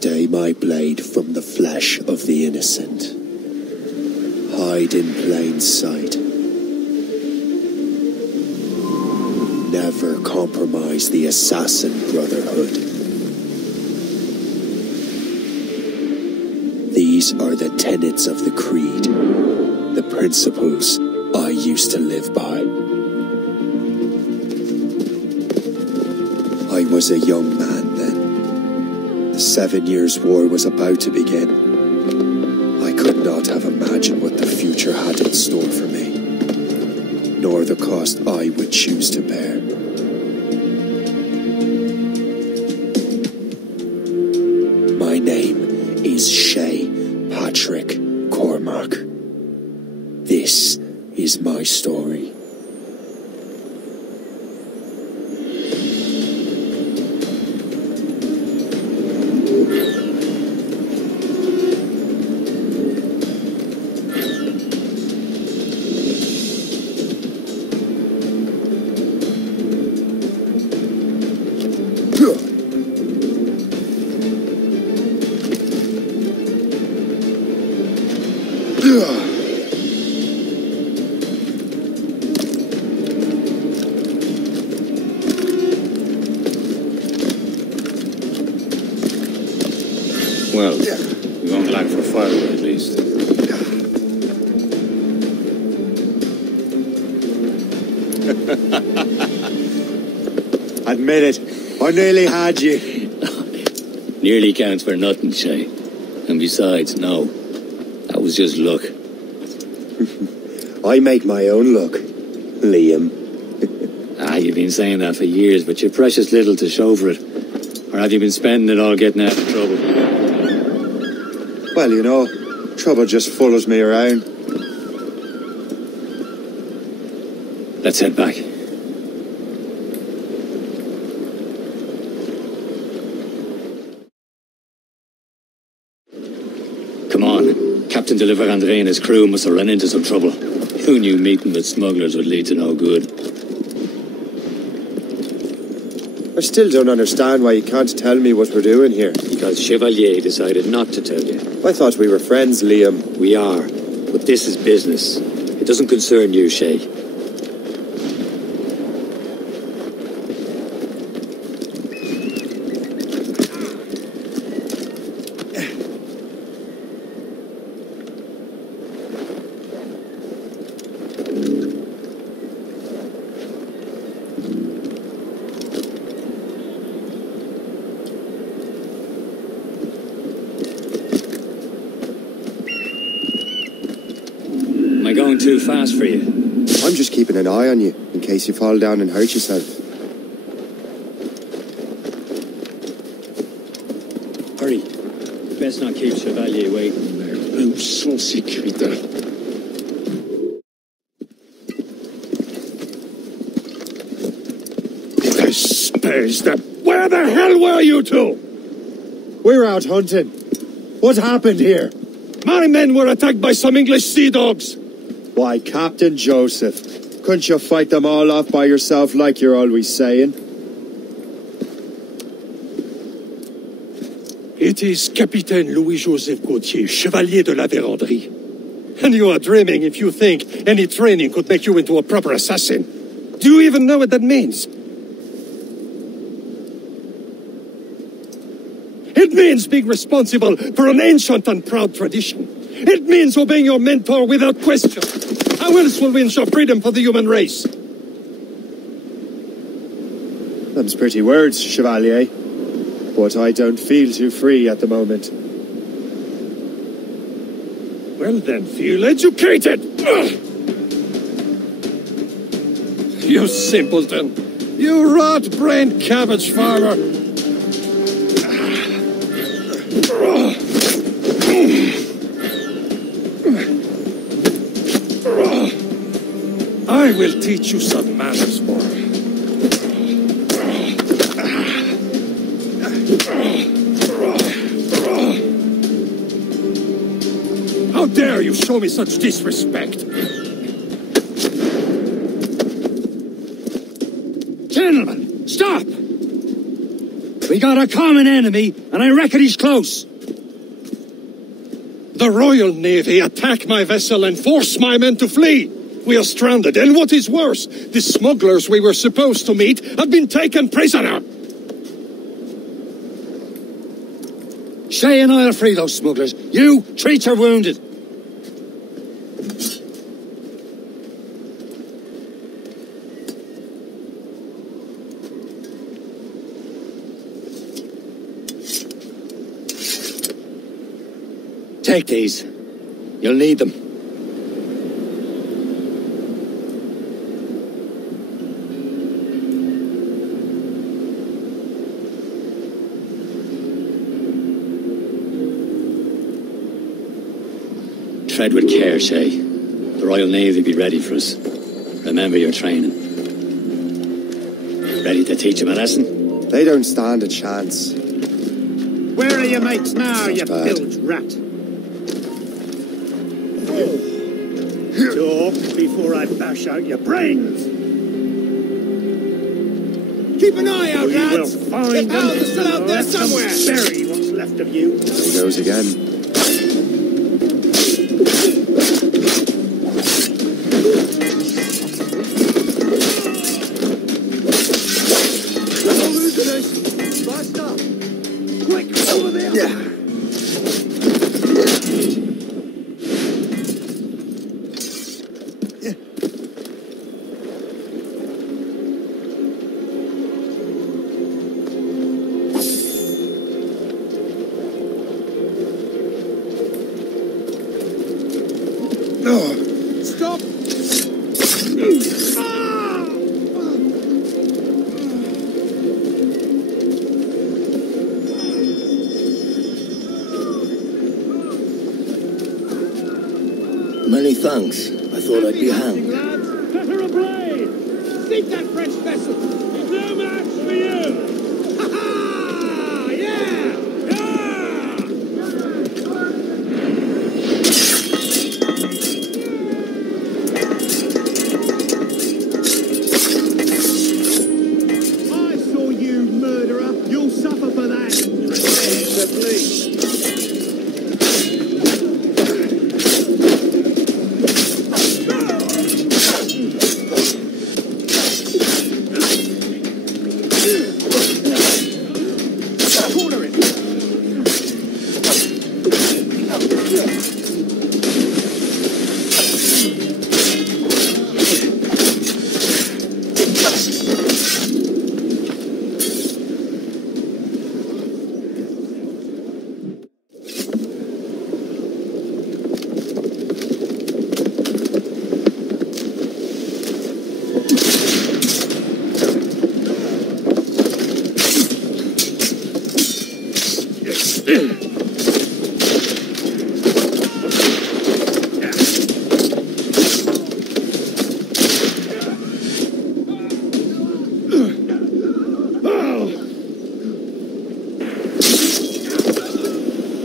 Stay my blade from the flesh of the innocent. Hide in plain sight. Never compromise the Assassin Brotherhood. These are the tenets of the Creed, the principles I used to live by. I was a young man then. The 7 Years' War was about to begin. I could not have imagined what the future had in store for me, nor the cost I would choose to bear. My name is Shay Patrick Cormac. This is my story. Well, we won't lack for firewood at least. Admit it, I nearly had you. Nearly counts for nothing, Shay. And besides, no. That was just luck. I make my own luck, Liam. You've been saying that for years, but you're precious little to show for it. Or have you been spending it all getting out of trouble? Well, you know, trouble just follows me around. Let's head back. Come on. Captain de Andre and his crew must have run into some trouble. Who knew meeting with smugglers would lead to no good? I still don't understand why you can't tell me what we're doing here. Because Chevalier decided not to tell you. I thought we were friends, Liam. We are, but this is business. It doesn't concern you, Shay. Am I going too fast for you? I'm just keeping an eye on you, in case you fall down and hurt yourself. Hurry. Best not keep Chevalier waiting there. Où sont ces crétins? Espèce de... Where the hell were you two? We're out hunting. What happened here? My men were attacked by some English sea dogs. Why, Captain Joseph, couldn't you fight them all off by yourself like you're always saying? It is Capitaine Louis-Joseph Gauthier, Chevalier de la Vérendrye. And you are dreaming if you think any training could make you into a proper assassin. Do you even know what that means? It means being responsible for an ancient and proud tradition. It means obeying your mentor without question. How else will we ensure freedom for the human race? Them's pretty words, Chevalier. But I don't feel too free at the moment. Well then, feel educated! Ugh. You simpleton! You rat-brained cabbage farmer! I will teach you some manners, boy. How dare you show me such disrespect? Gentlemen, stop! We got a common enemy, and I reckon he's close. The Royal Navy attack my vessel and force my men to flee. We are stranded, and what is worse, the smugglers we were supposed to meet have been taken prisoner. Shay and I'll free those smugglers. You treat your wounded. Take these. You'll need them. Tread with care, Shay. The Royal Navy be ready for us. Remember your training. Ready to teach them a lesson? They don't stand a chance. Where are your mates now, you bilge rat? Talk before I bash out your brains. Keep an eye out, We will lads! find The pals them are still out there and somewhere! bury what's left of you. There he goes again. Quick, over there! Yeah. Stop! Many thanks. I thought I'd be hanged. Lads, set her ablaze! Sink that French vessel! It's no match for you! Ha ha! Yeah! I saw you, murderer! You'll suffer for that! Prepare to bleed!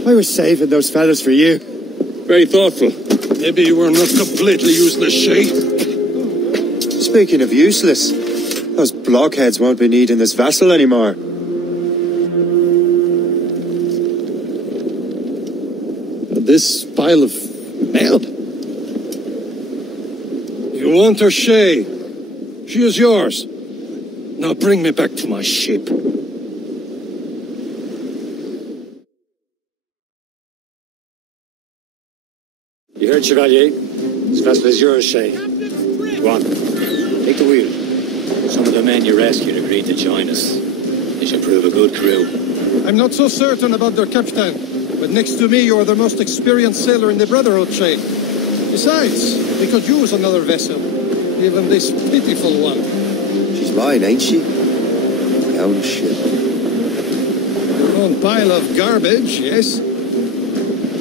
I was saving those fellas for you. Very thoughtful. Maybe you were not completely useless, Shay. Speaking of useless, those blockheads won't be needing this vessel anymore. This pile of mail. You want her, Shay? She is yours. Now bring me back to my ship. You heard, Chevalier? This vessel is yours, Shay. Go on. Take the wheel. Some of the men you rescued agreed to join us. They should prove a good crew. I'm not so certain about their captain, but next to me you are the most experienced sailor in the Brotherhood, Shay. Besides, we could use another vessel, even this pitiful one. She's mine, ain't she? My own ship. Your own pile of garbage, yes?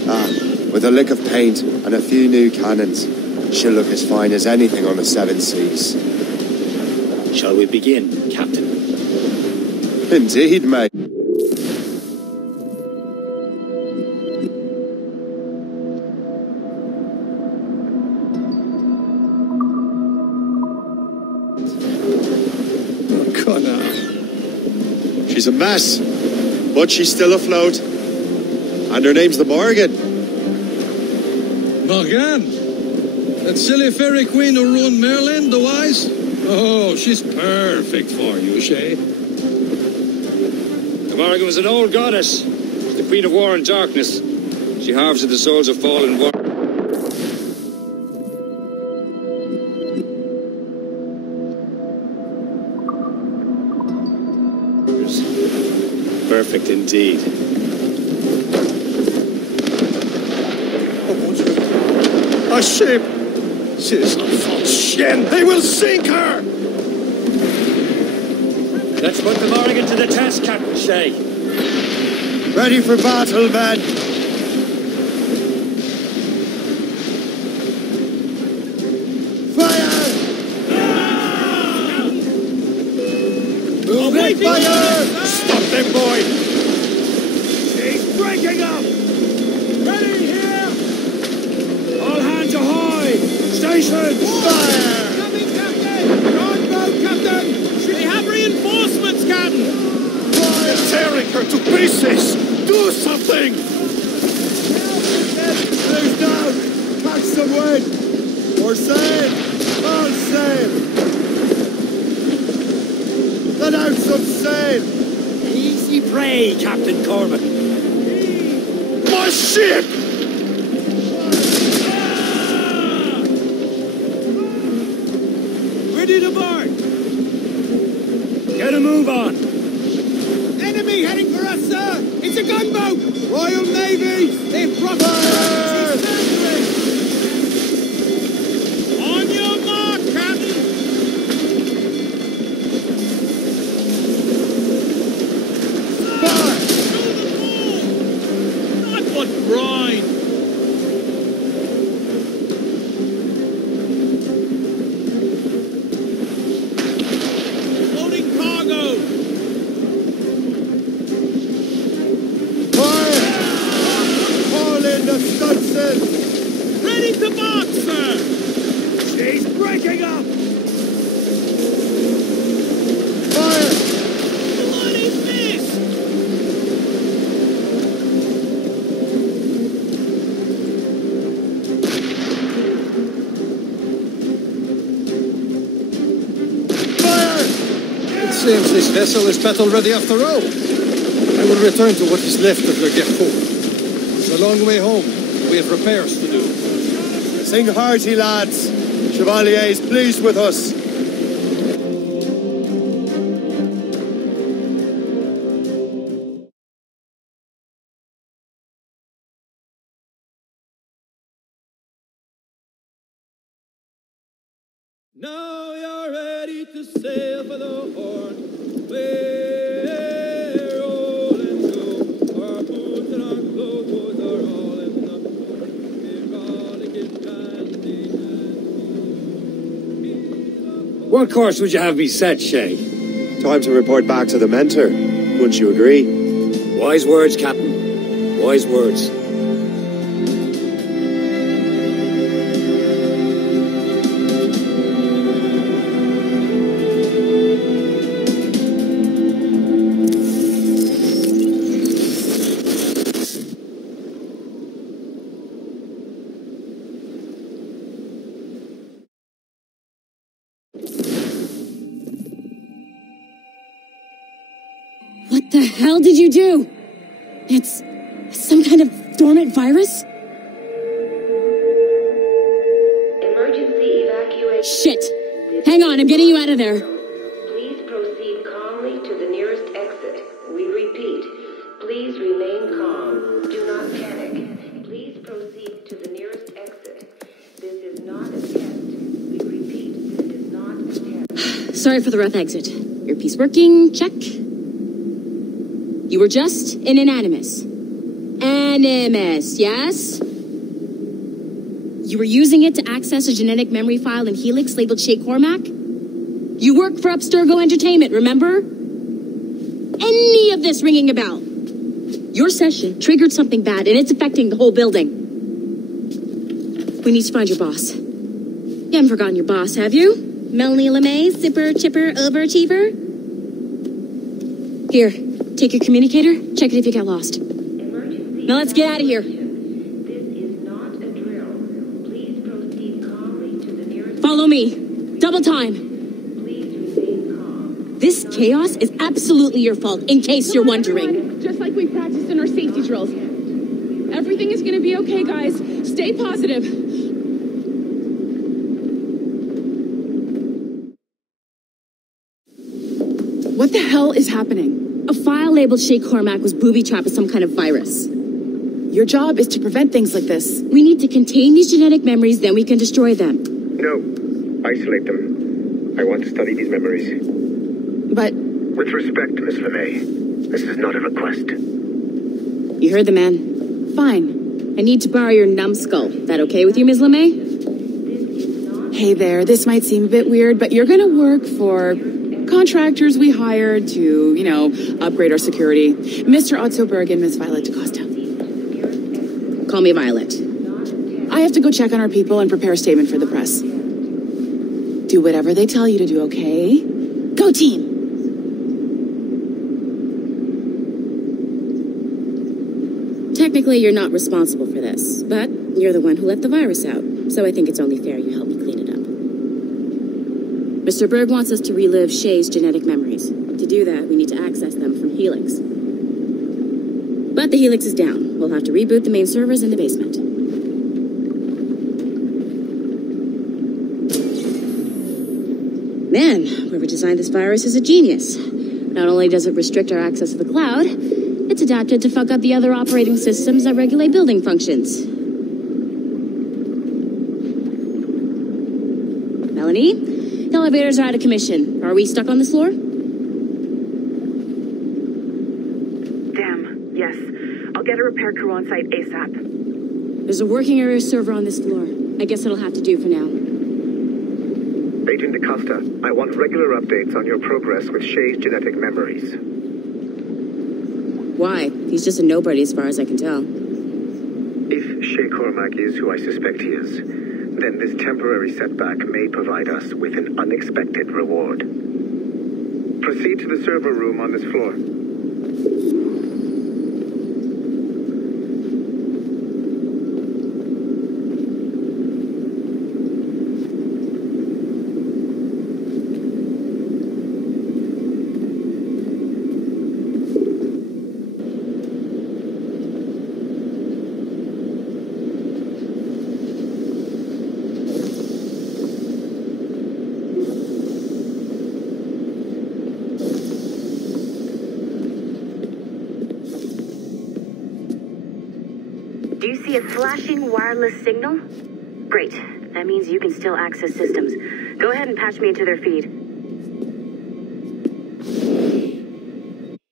Ah, with a lick of paint and a few new cannons, she'll look as fine as anything on the seven seas. Shall we begin, Captain? Indeed, mate. Connor. She's a mess. But she's still afloat. And her name's the Morgan. Morgan? That silly fairy queen who ruined Merlin, the wise? Oh, she's perfect for you, Shay. The Morgan was an old goddess, the queen of war and darkness. She harvested the souls of fallen war. Perfect indeed. Oh, mon Dieu. A ship! Ces enfants chiennes! They will sink her! Let's put the Morgan to the test, Captain Shay. Ready for battle, men. Fire! Moving fire! Stop them, boy! She's breaking up! Ready here! All hands ahoy! Stations! Fire! Coming, Captain! Longboat, Captain! They have reinforcements, Captain! They're tearing her to pieces! Do something! Close down! Catch some wind! We're sail! All sail! Let out some sail! Easy prey, Captain Corbin. My ship! Ready to board! Get a move on. Enemy heading for us, sir! It's a gunboat! Royal Navy! They've brought fire! On your mark, Captain! Fire! Not what brine! Loading cargo! Fire! Haul in the stunsail! Ready to mark, sir! She's breaking up! Fire! What is this? Fire! It seems this vessel is battle ready after all. I will return to what is left of the Gerfaut. It's a long way home. We have repairs to do. Sing hearty, lads. Chevalier is pleased with us. Now you're ready to sail for the Horn. We're rolling through. Our boots and our clothes are all in the Horn. We're rollicking What course would you have me set, Shay? Time to report back to the mentor. Wouldn't you agree? Wise words, Captain. Wise words. What the hell did you do? It's some kind of dormant virus? Emergency evacuation. Shit! Hang on, I'm getting you out of there. Please proceed calmly to the nearest exit. We repeat, please remain calm. Do not panic. Please proceed to the nearest exit. This is not a test. We repeat, this is not a test. Sorry for the rough exit. Earpiece working, check. You were just in an Animus. Animus, yes? You were using it to access a genetic memory file in Helix labeled Shay Cormac? You work for Abstergo Entertainment, remember? Any of this ringing a bell? Your session triggered something bad, and it's affecting the whole building. We need to find your boss. You haven't forgotten your boss, have you? Melanie LeMay, zipper, chipper, overachiever? Here, Take your communicator, check it if you get lost. Now let's get out of here. This is not a drill. Please proceed calmly to the nearest... Follow me. Double time. Please remain calm. This chaos is absolutely your fault, in case you're wondering. Just like we practiced in our safety drills. Everything is gonna be okay, guys. Stay positive. What the hell is happening? A file labeled Shay Cormac was booby-trapped with some kind of virus. Your job is to prevent things like this. We need to contain these genetic memories, then we can destroy them. No. Isolate them. I want to study these memories. But... With respect, Miss LeMay, this is not a request. You heard the man. Fine. I need to borrow your numbskull. That okay with you, Ms. LeMay? Hey there, this might seem a bit weird, but you're gonna work for contractors we hired to, you know, upgrade our security. Mr. Otto Berg and Miss Violet DaCosta. Call me Violet. I have to go check on our people and prepare a statement for the press. Do whatever they tell you to do, okay? Go team! Technically, you're not responsible for this, but you're the one who let the virus out, so I think it's only fair you help me clean it up. Mr. Berg wants us to relive Shay's genetic memories. To do that, we need to access them from Helix. But the Helix is down. We'll have to reboot the main servers in the basement. Man, whoever designed this virus is a genius. Not only does it restrict our access to the cloud, it's adapted to fuck up the other operating systems that regulate building functions. Melanie, the elevators are out of commission. Are we stuck on this floor? Damn, yes. I'll get a repair crew on site ASAP. There's a working area server on this floor. I guess it'll have to do for now. Agent DaCosta, I want regular updates on your progress with Shay's genetic memories. Why? He's just a nobody as far as I can tell. If Shay Cormac is who I suspect he is, then this temporary setback may provide us with an unexpected reward. Proceed to the server room on this floor. Do you see a flashing wireless signal? Great. That means you can still access systems. Go ahead and patch me into their feed.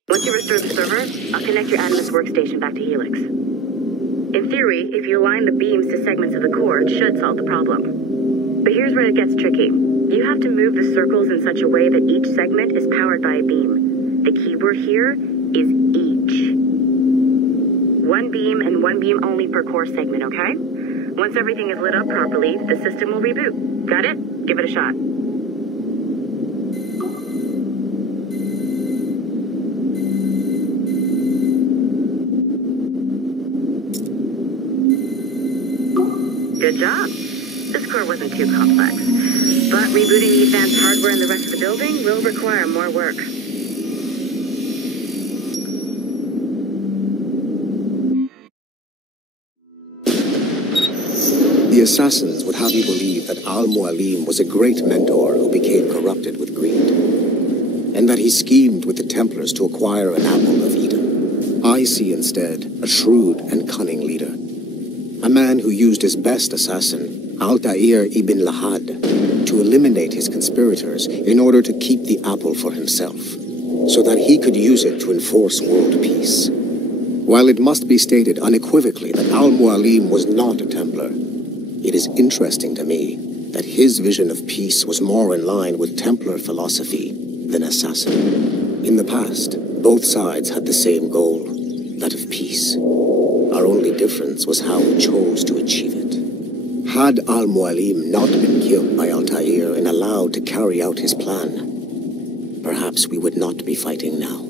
Once you restore the server, I'll connect your Animus workstation back to Helix. In theory, if you align the beams to segments of the core, it should solve the problem. But here's where it gets tricky. You have to move the circles in such a way that each segment is powered by a beam. The keyword here is each. One beam and one beam only per core segment, okay? Once everything is lit up properly, the system will reboot. Got it? Give it a shot. Good job. This core wasn't too complex. But rebooting the advanced hardware in the rest of the building will require more work. The assassins would have you believe that Al-Mualim was a great mentor who became corrupted with greed, and that he schemed with the Templars to acquire an apple of Eden. I see instead a shrewd and cunning leader, a man who used his best assassin, Altair ibn Lahad, to eliminate his conspirators in order to keep the apple for himself, so that he could use it to enforce world peace. While it must be stated unequivocally that Al-Mualim was not a Templar, it is interesting to me that his vision of peace was more in line with Templar philosophy than assassin. In the past, both sides had the same goal, that of peace. Our only difference was how we chose to achieve it. Had Al-Mualim not been killed by Altair and allowed to carry out his plan, perhaps we would not be fighting now.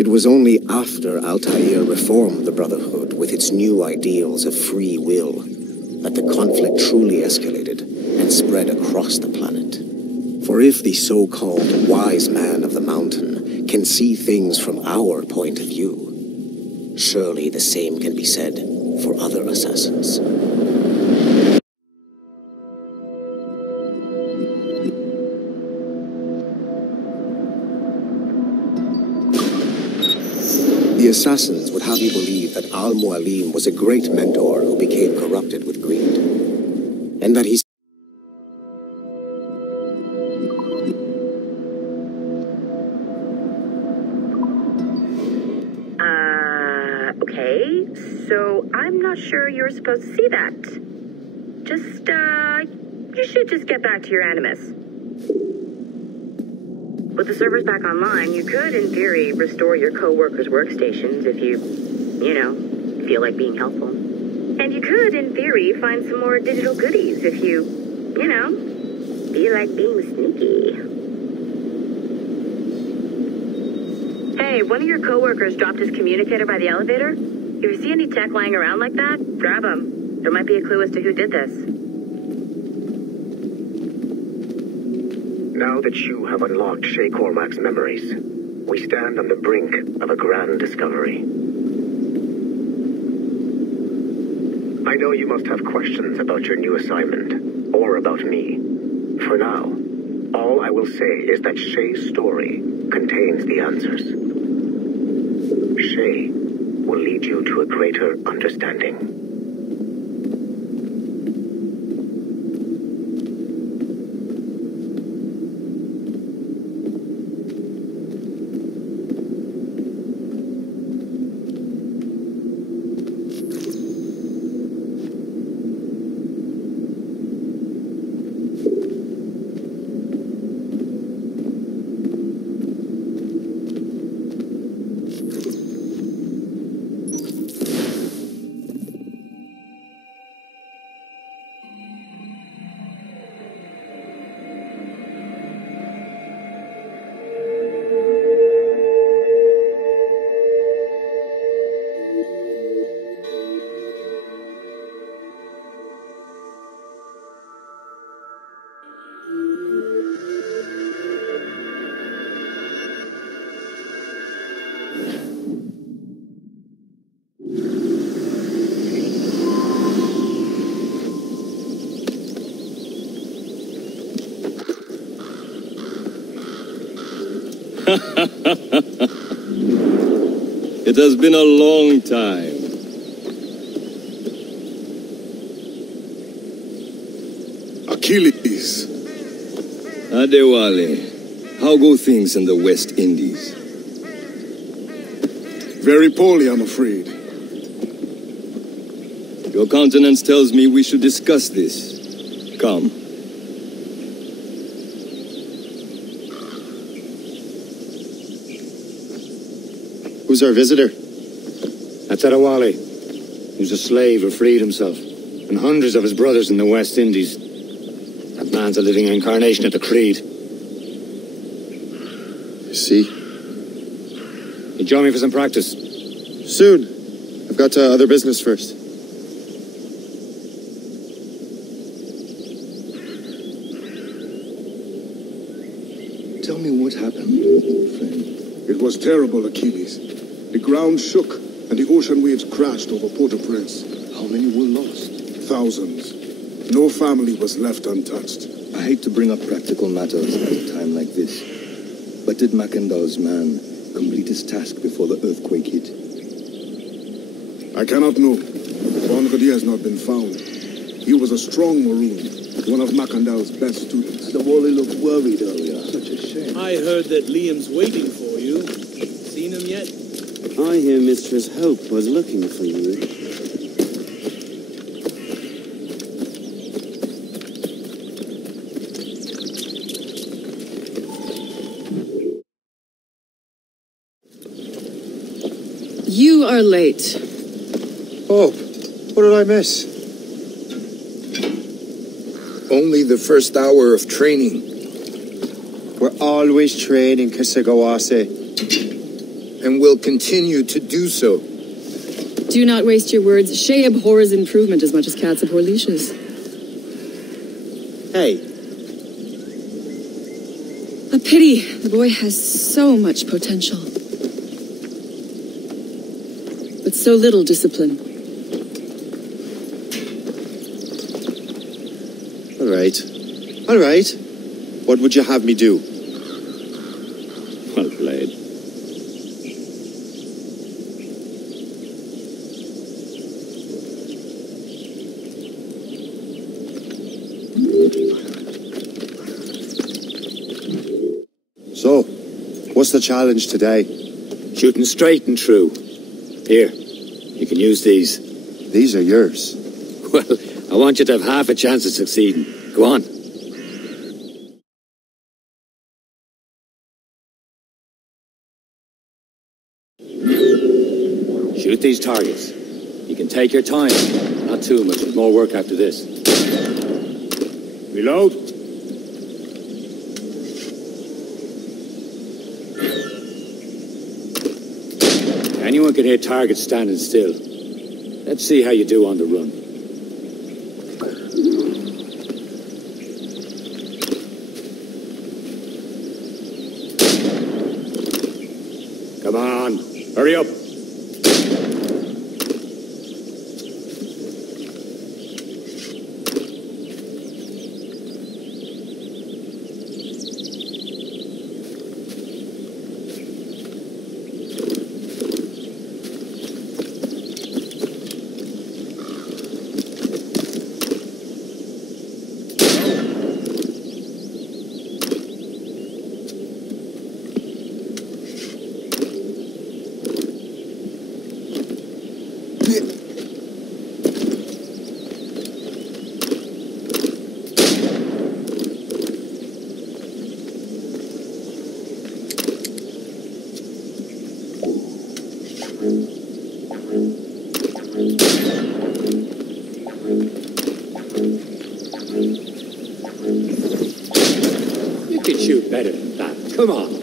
It was only after Altair reformed the Brotherhood with its new ideals of free will that the conflict truly escalated and spread across the planet. For if the so-called wise man of the mountain can see things from our point of view, surely the same can be said for other assassins. The assassins would have you believe that Al-Mualim was a great mentor who became corrupted with greed, and that he's Okay, so I'm not sure you're supposed to see that. You should just get back to your Animus. With the servers back online, you could, in theory, restore your co-workers' workstations if you feel like being helpful. And you could, in theory, find some more digital goodies if you, feel like being sneaky. Hey, one of your co-workers dropped his communicator by the elevator. If you see any tech lying around like that, grab them. There might be a clue as to who did this. Now that you have unlocked Shay Cormac's memories, we stand on the brink of a grand discovery. I know you must have questions about your new assignment, or about me. For now, all I will say is that Shay's story contains the answers. Shay will lead you to a greater understanding. It has been a long time. Achilles. Adewale, how go things in the West Indies? Very poorly, I'm afraid. Your countenance tells me we should discuss this. Come. Who's our visitor? That's Adewale. He was a slave who freed himself, and hundreds of his brothers in the West Indies. That man's a living incarnation of the Creed. I see. You join me for some practice? Soon. I've got other business first. Tell me what happened, friend. It was terrible, Achilles. The ground shook, and the ocean waves crashed over Port-au-Prince. How many were lost? Thousands. No family was left untouched. I hate to bring up practical matters at a time like this. But did Macandal's man complete his task before the earthquake hit? I cannot know. Bongodia has not been found. He was a strong Maroon, one of Macandal's best students. The Wally looked worried earlier. Such a shame. I heard that Liam's waiting for you. Seen him yet? I hear Mistress Hope was looking for you. You are late. Hope, what did I miss? Only the first hour of training. We're always training, Kisagawase. and will continue to do so. Do not waste your words. Shay abhors improvement as much as cats abhor leashes. Hey. A pity. The boy has so much potential. But so little discipline. All right. All right. What would you have me do? Well played. So, what's the challenge today? Shooting straight and true. Here, you can use these. These are yours. Well, I want you to have half a chance of succeeding. Go on. Shoot these targets. You can take your time. Not too much. There's more work after this. Reload. Anyone can hit targets standing still. Let's see how you do on the run. Come on, hurry up. You can shoot better than that. Come on.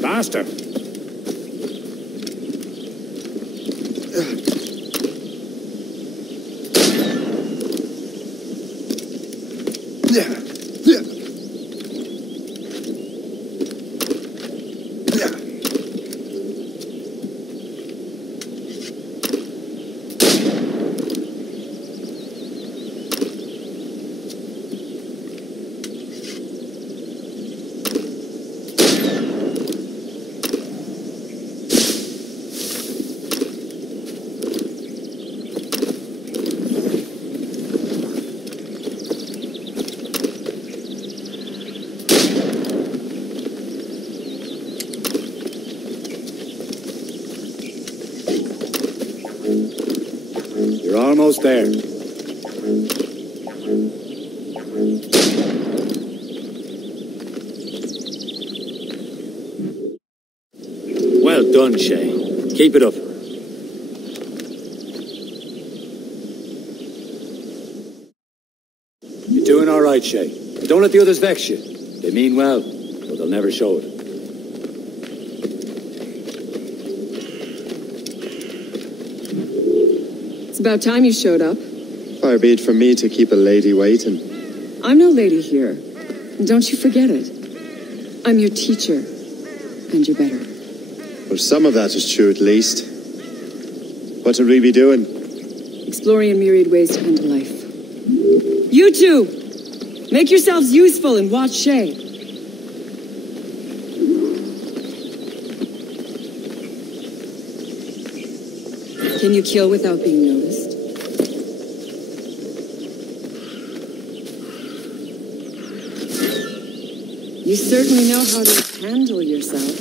Faster. You're almost there. Well done, Shay. Keep it up. You're doing all right, Shay. Don't let the others vex you. They mean well, but they'll never show it. It's about time you showed up. Far be it from me to keep a lady waiting. I'm no lady here. And don't you forget it. I'm your teacher. And you're better. Well, some of that is true at least. What would we be doing? Exploring a myriad ways to end a life. You two! Make yourselves useful and watch Shay. Can you kill without being noticed? You certainly know how to handle yourself.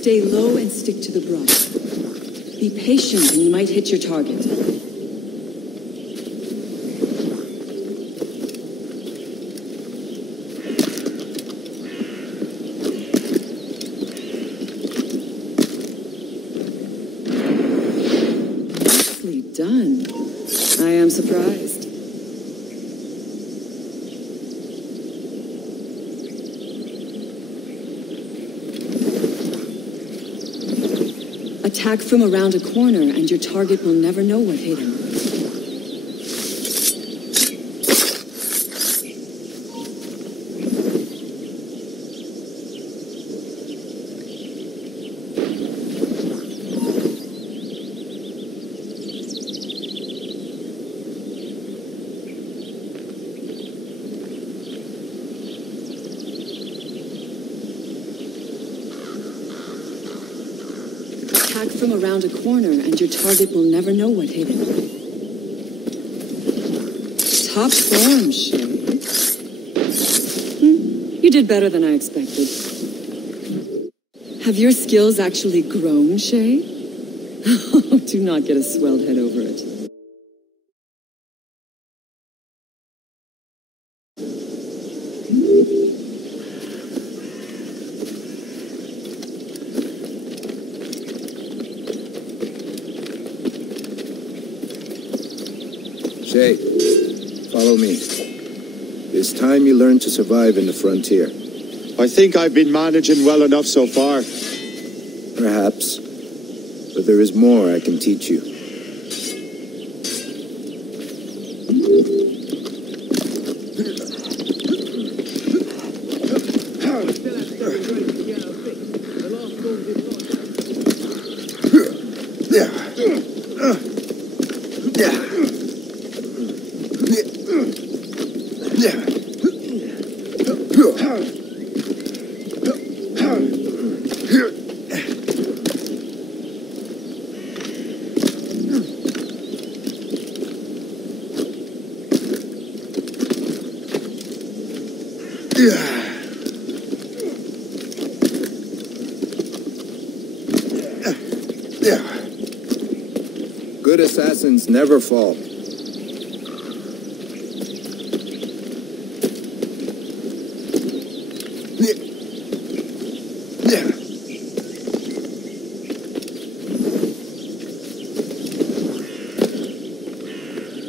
Stay low and stick to the brush. Be patient and you might hit your target. Nicely done. I am surprised. Attack from around a corner and your target will never know what hit him. From around a corner and your target will never know what hit him. Top form, Shay. You did better than I expected. Have your skills actually grown, Shay? Do not get a swelled head over it. Shay, follow me. It's time you learn to survive in the frontier. I think I've been managing well enough so far. Perhaps. But there is more I can teach you. Good assassins never fall.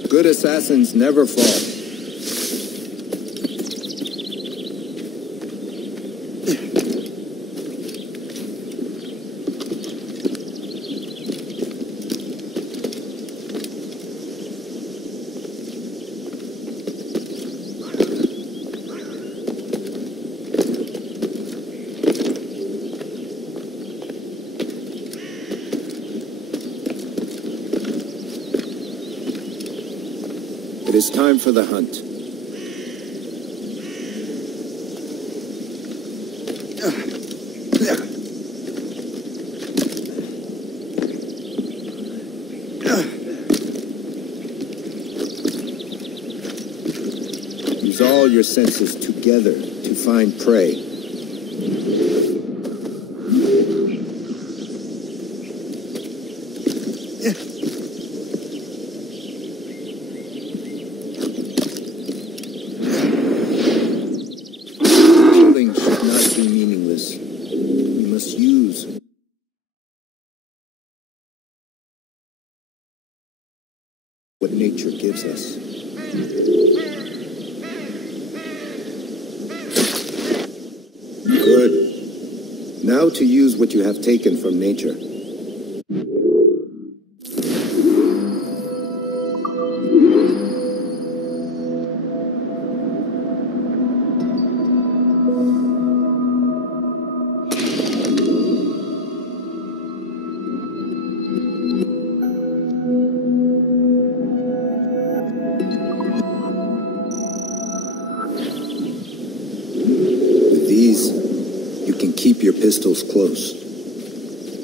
Good assassins never fall. It is time for the hunt. Use all your senses together to find prey. What nature gives us. Good. Now to use what you have taken from nature. Keep your pistols close.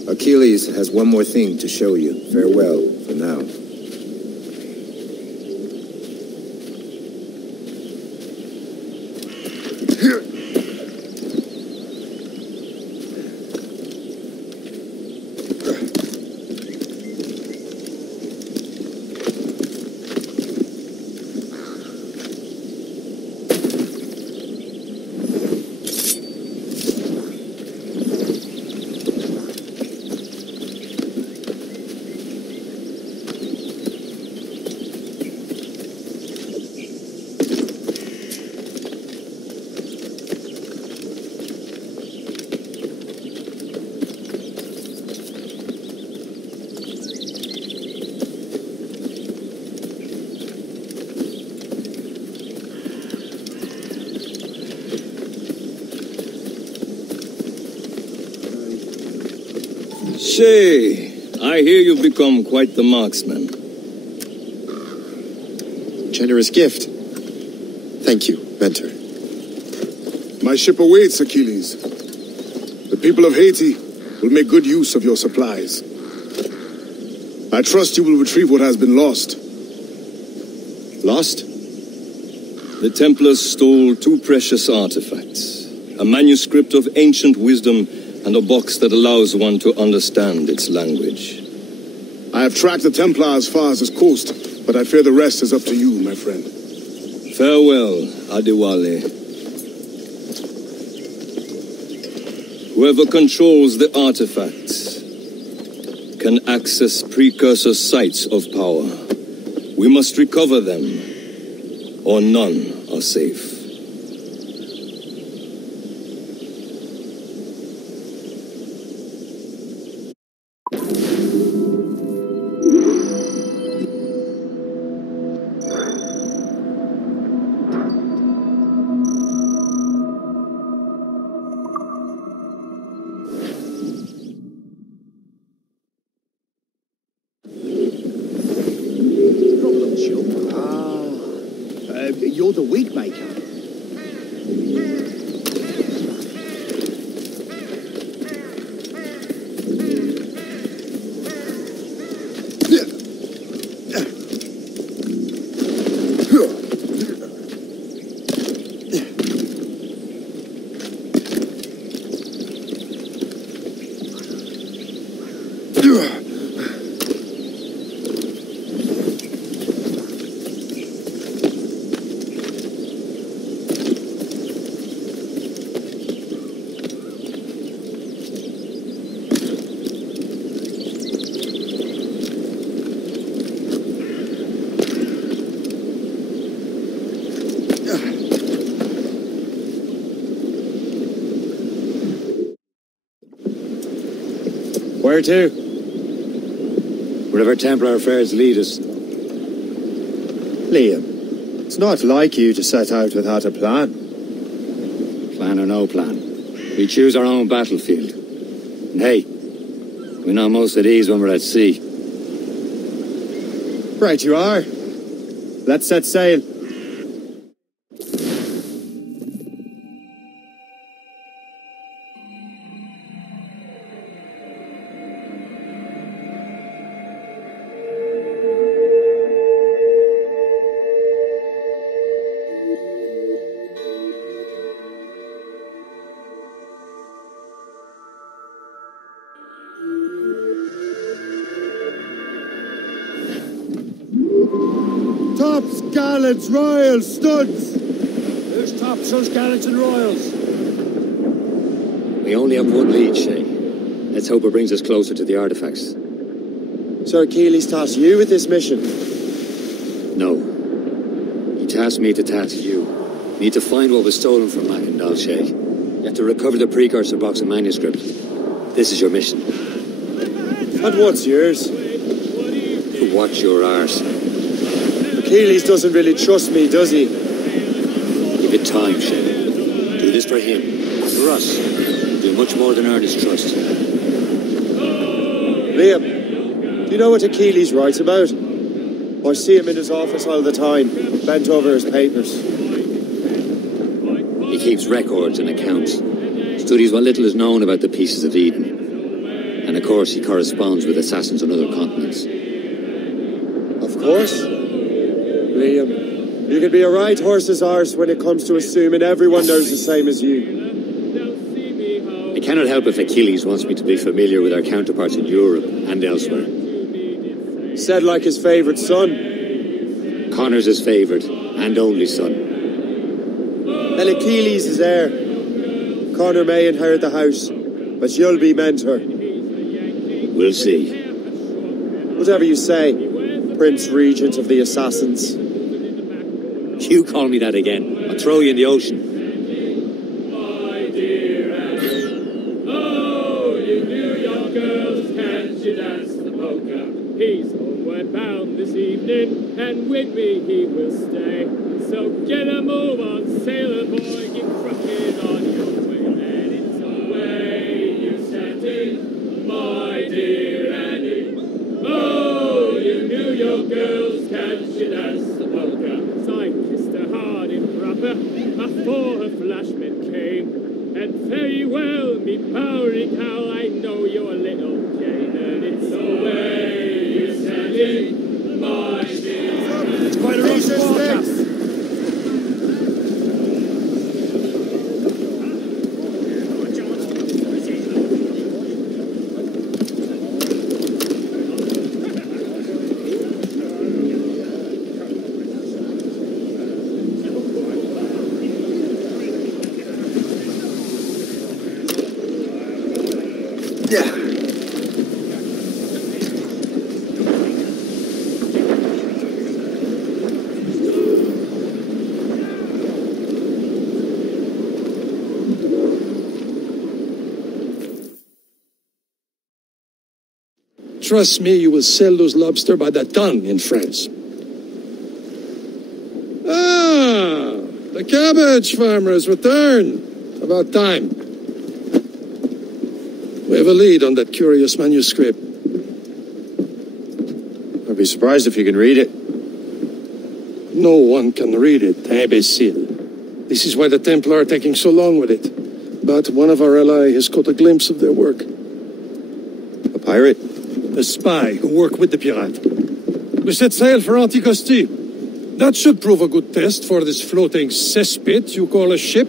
Achilles has one more thing to show you. Farewell for now. Shay, I hear you've become quite the marksman. Generous gift. Thank you, Mentor. My ship awaits, Achilles. The people of Haiti will make good use of your supplies. I trust you will retrieve what has been lost. Lost? The Templars stole 2 precious artifacts. A manuscript of ancient wisdom and a box that allows one to understand its language. I have tracked the Templar as far as this coast, but I fear the rest is up to you, my friend. Farewell, Adewale. Whoever controls the artifacts can access precursor sites of power. We must recover them, or none are safe. You're the wig maker. Where to? Wherever Templar affairs lead us. Liam, it's not like you to set out without a plan. Plan or no plan. We choose our own battlefield. And hey, we know most at ease when we're at sea. Right you are. Let's set sail. Tops, gallants, royals, studs! Who's tops, who's gallants and royals? We only have one lead, Shay. Let's hope it brings us closer to the artifacts. So Achilles tasked you with this mission? No. He tasked me to task you. We need to find what was stolen from Mackendal, Shay. You have to recover the precursor box and manuscript. This is your mission. And what's yours? Watch your arse. Achilles doesn't really trust me, does he? Give it time, Shay. Do this for him. For us. Do much more than earn his trust. Liam, do you know what Achilles writes about? I see him in his office all the time, bent over his papers. He keeps records and accounts. Studies what little is known about the Pieces of Eden. And of course, he corresponds with assassins on other continents. Of course. Liam, you can be a right horse's arse when it comes to assuming everyone knows the same as you. I cannot help if Achilles wants me to be familiar with our counterparts in Europe and elsewhere. Said like his favourite son. Connor's his favourite and only son. Then Achilles is heir. Connor may inherit the house, but you'll be mentor. We'll see. Whatever you say, Prince Regent of the Assassins. You call me that again, I'll throw you in the ocean. He's homeward bound this evening, and with me he will stay. So get a move on, sailor boy, get cracking on your way. And it's away you set in, my dear. dear Annie. Oh, you knew your girls can she dance the polka. So I kissed her hard and proper before her flashman came. And very well, me bowery cow, I know you're a little Jane, and it's the way you said it, my dear. It's quite a rough Trust me, you will sell those lobster by the ton in France. Ah, the cabbage farmer has returned. About time. We have a lead on that curious manuscript. I'd be surprised if you can read it. No one can read it, imbecile. This is why the Templar are taking so long with it. But one of our allies has caught a glimpse of their work. A pirate? A spy who worked with the pirate. We set sail for Anticosti. That should prove a good test for this floating cesspit you call a ship.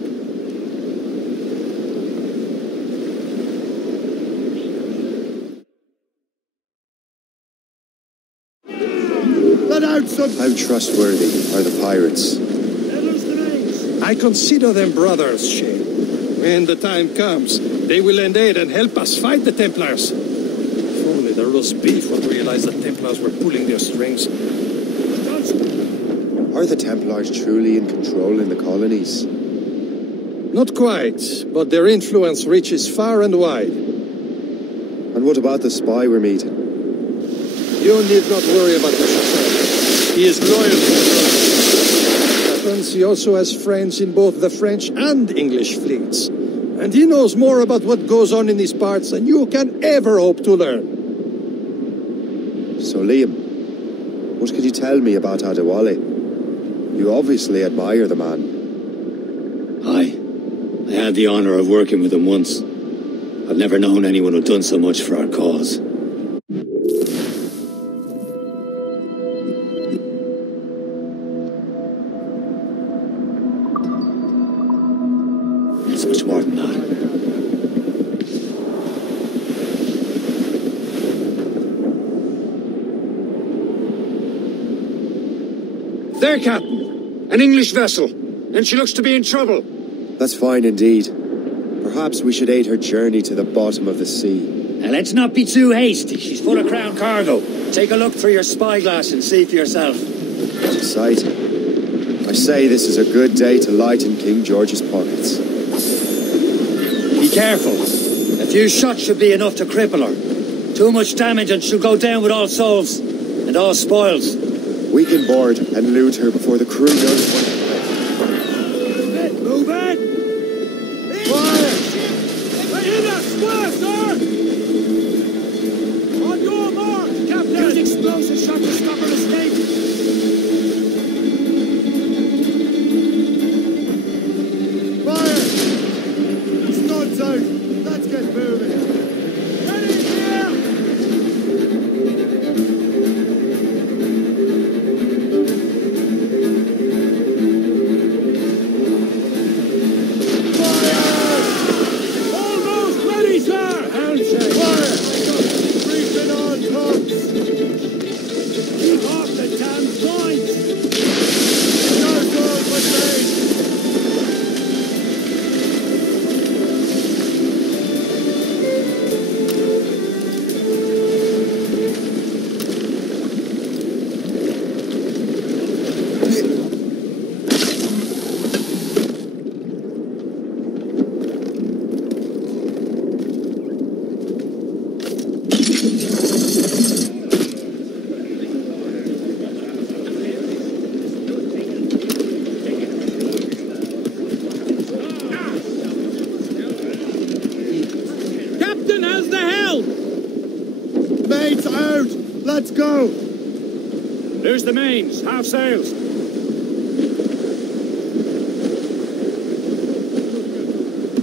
Let out some... How trustworthy are the pirates? I consider them brothers, Shane. When the time comes, they will lend aid and help us fight the Templars. If only the roast beef would realize the Templars were pulling their strings. Are the Templars truly in control in the colonies? Not quite, but their influence reaches far and wide. And what about the spy we're meeting? You need not worry about the chauffeur. He is loyal to the happens, he also has friends in both the French and English fleets. And he knows more about what goes on in these parts than you can ever hope to learn. So, Liam, what could you tell me about Adewale? You obviously admire the man. Aye. I had the honor of working with him once. I've never known anyone who'd done so much for our cause. It's much more than that. There, Captain. An English vessel. And she looks to be in trouble. That's fine indeed. Perhaps we should aid her journey to the bottom of the sea. Now, let's not be too hasty. She's full of crown cargo. Take a look through your spyglass and see for yourself. It's exciting. I say this is a good day to lighten King George's pockets. Be careful. A few shots should be enough to cripple her. Too much damage and she'll go down with all souls and all spoils. We can board and loot her before the crew knows what to do. Move it! Quiet! In a square, sir! On your mark, Captain! Use explosive shot to stop her escape! Fire! Studs out! Let's get moving! Ready here! Keep off the town! Let's go! There's the mains, half sails.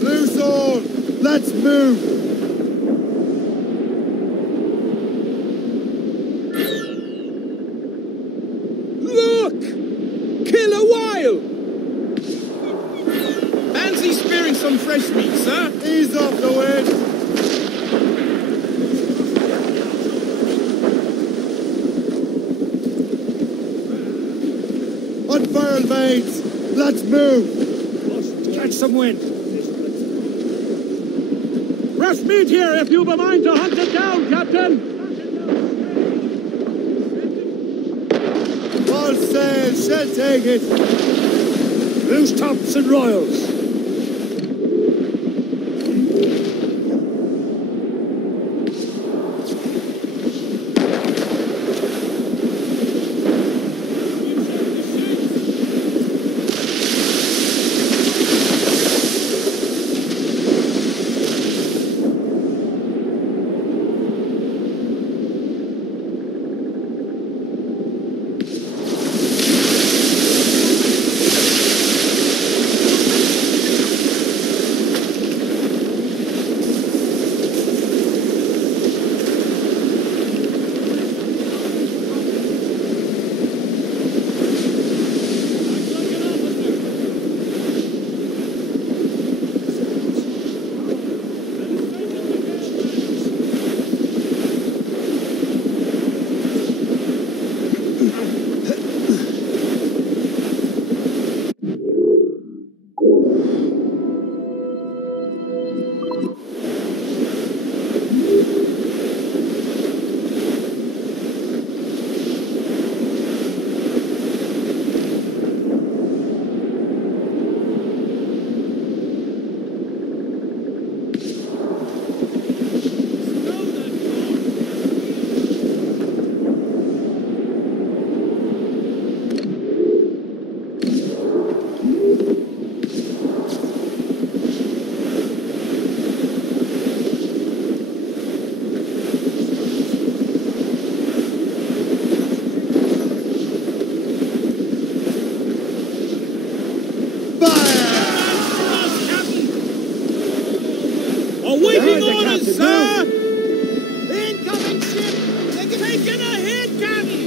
Loose all! Let's move! Look! Kill a whale! Fancy spearing some fresh meat, sir? Ease off the wind! Unfurl mains! Let's move! Catch some wind. Fresh meat here if you've a mind to hunt it down, Captain! All sail, she'll take it! Loose tops and royals. Awaiting orders, sir! Incoming ship! Taking a hit, Captain!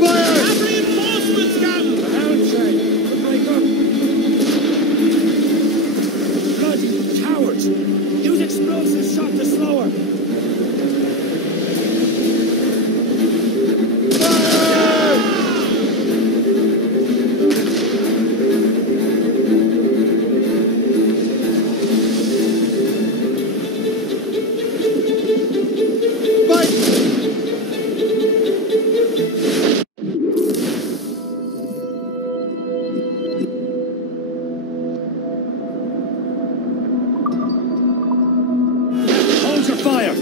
Fire! Have reinforcements, Captain! The helm train. Break up. Bloody cowards. Use explosive shot to slow her. Fire!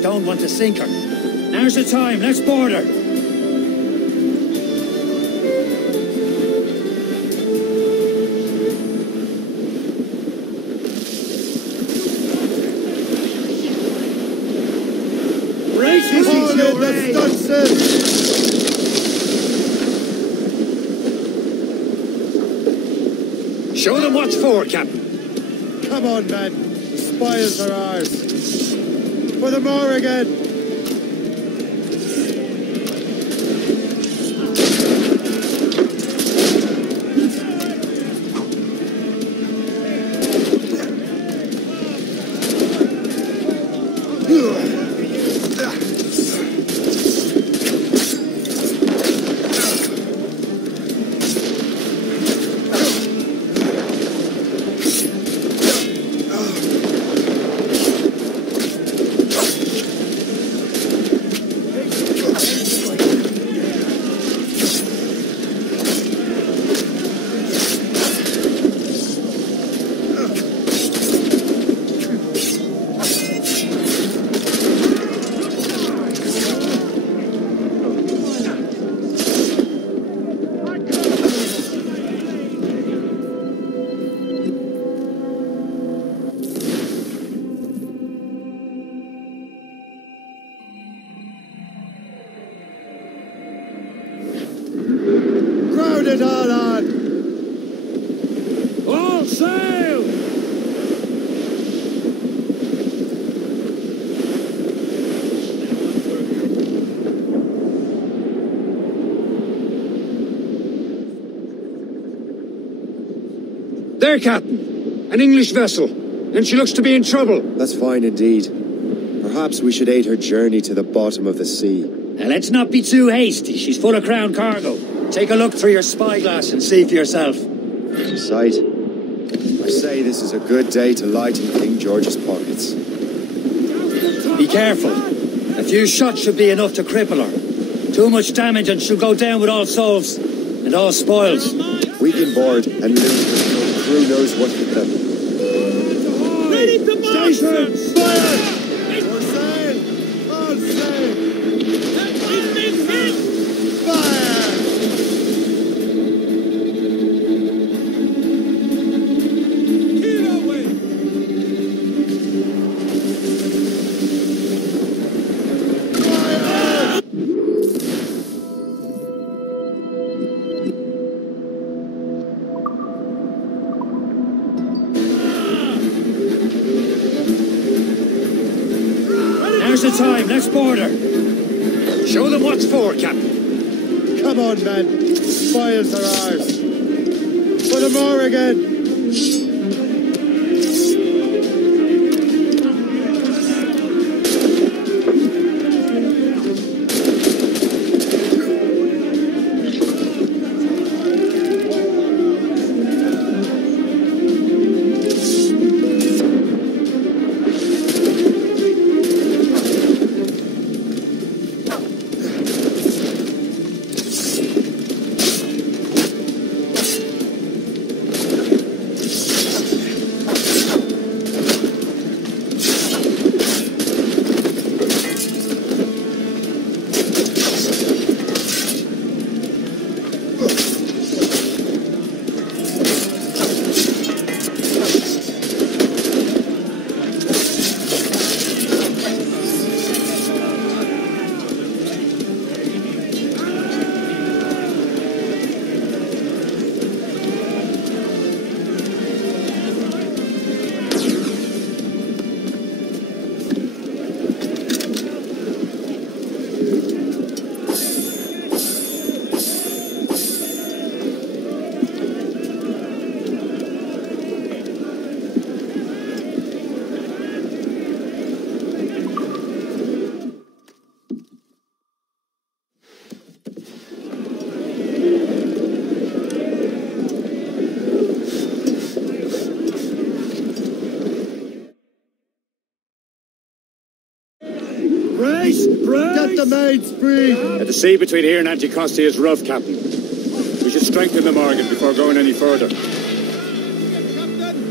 Don't want to sink her. Now's the time. Let's board her. Brace yourself, the stunsail! Show them what's for, Captain. Come on, men. The spoils are ours. For the Morrigan! it all on! All sail! There, Captain. An English vessel. And she looks to be in trouble. That's fine indeed. Perhaps we should aid her journey to the bottom of the sea. Now, let's not be too hasty. She's full of crown cargo. Take a look through your spyglass and see for yourself. Sight. I say this is a good day to lighten King George's pockets. Be careful. A few shots should be enough to cripple her. Too much damage and she'll go down with all souls and all spoils. We can board and lose her so the crew knows what hit them. Ready to march! Station! Fire! For sail! All sail! We've been hit! Fire! Get away! Fire! Now's the time. Let's board her. Show them what's for, Captain. Come on, men. Spoils are ours. For the more again. Brace! Get the mains free! The sea between here and Anticosti is rough, Captain. We should strengthen the Morgan before going any further.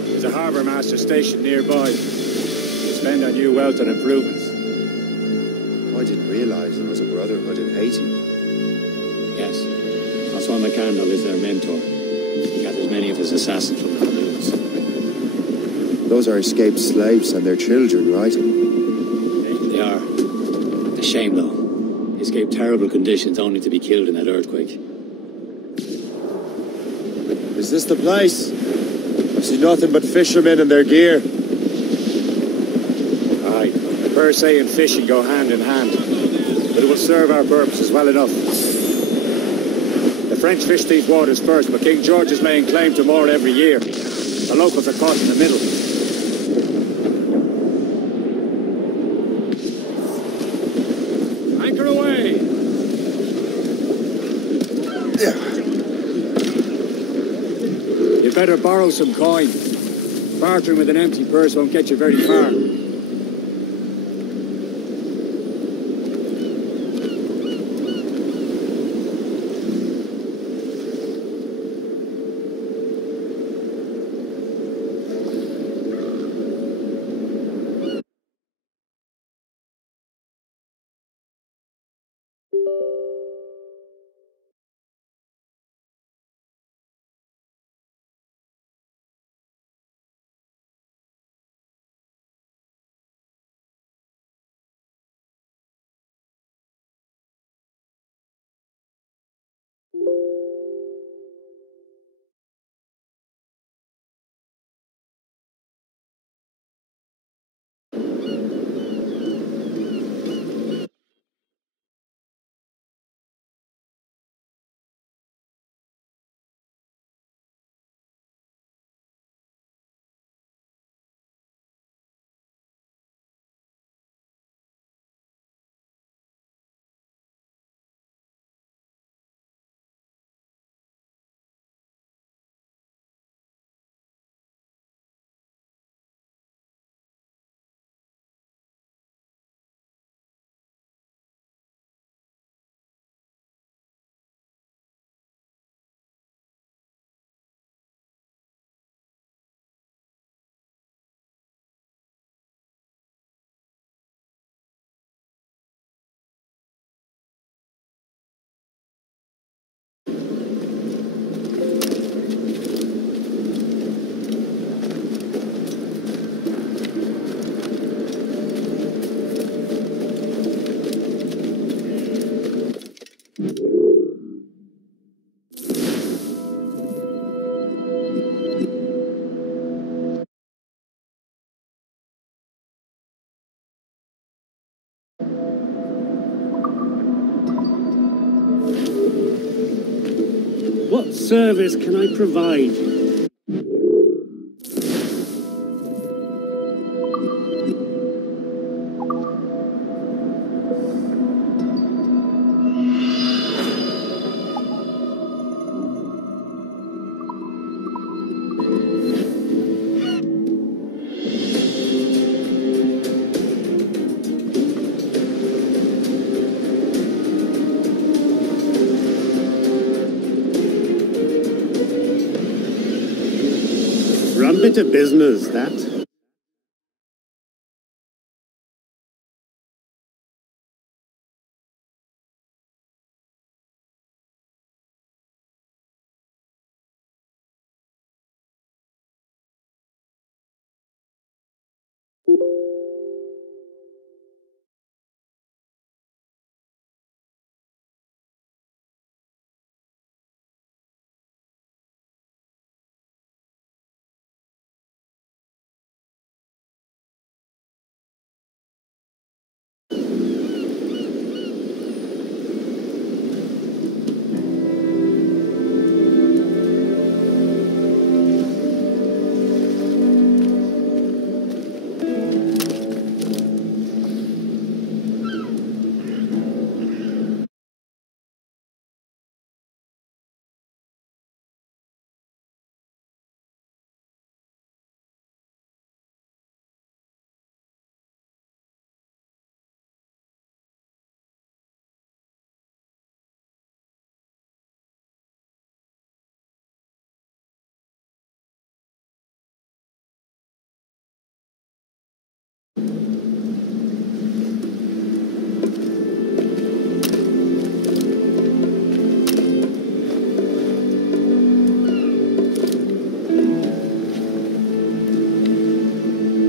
There's a harbour master stationed nearby. We'll spend our new wealth on improvements. I didn't realise there was a brotherhood in Haiti. Yes. Francois McCandle is their mentor. He gathers many of his assassins from the balloons. Those are escaped slaves and their children, right? They are. A shame, though. They escaped terrible conditions only to be killed in that earthquake. Is this the place? I see nothing but fishermen and their gear. Aye. Per se and fishing go hand in hand. But it will serve our purposes well enough. The French fish these waters first, but King George is laying claim to more every year. The locals are caught in the middle. Anchor away! You'd better borrow some coin. Bartering with an empty purse won't get you very far. What service can I provide? Rum bit of business, that.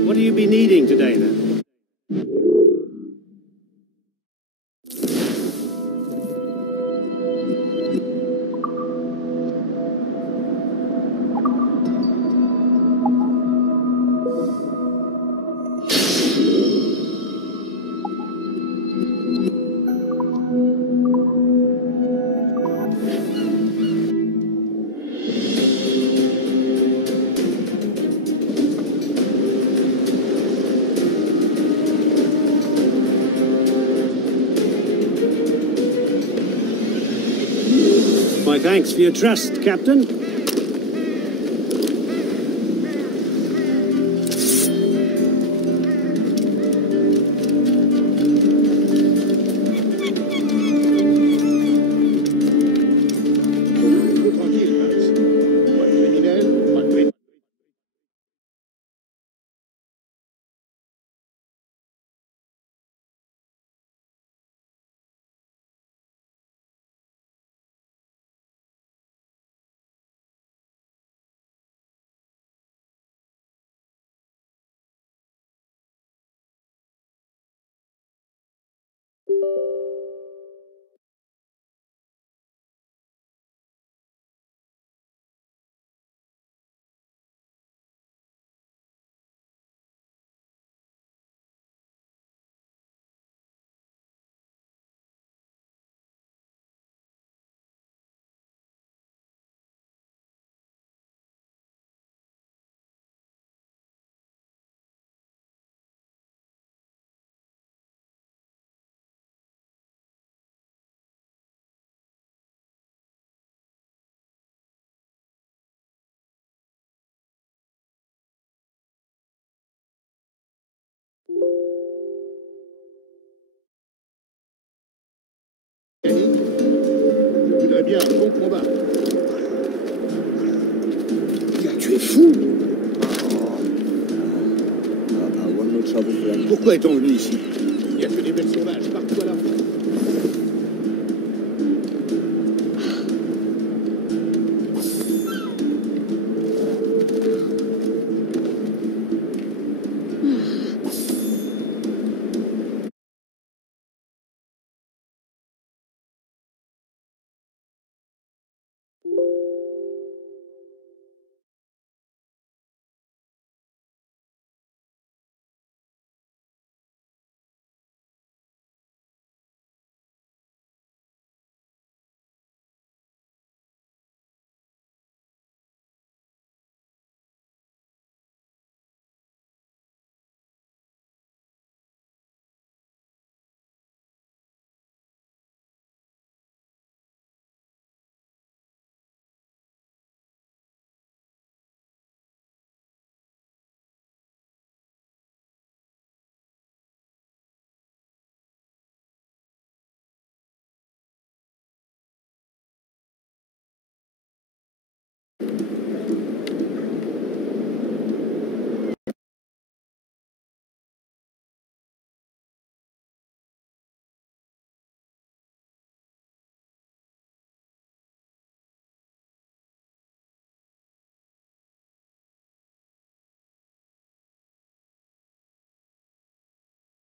What do you be needing today, then? My thanks for your trust, Captain. Je voudrais bien un bon combat. Tu es fou. Pourquoi est-on venu ici? Il n'y a que des bêtes sauvages partout à la fois.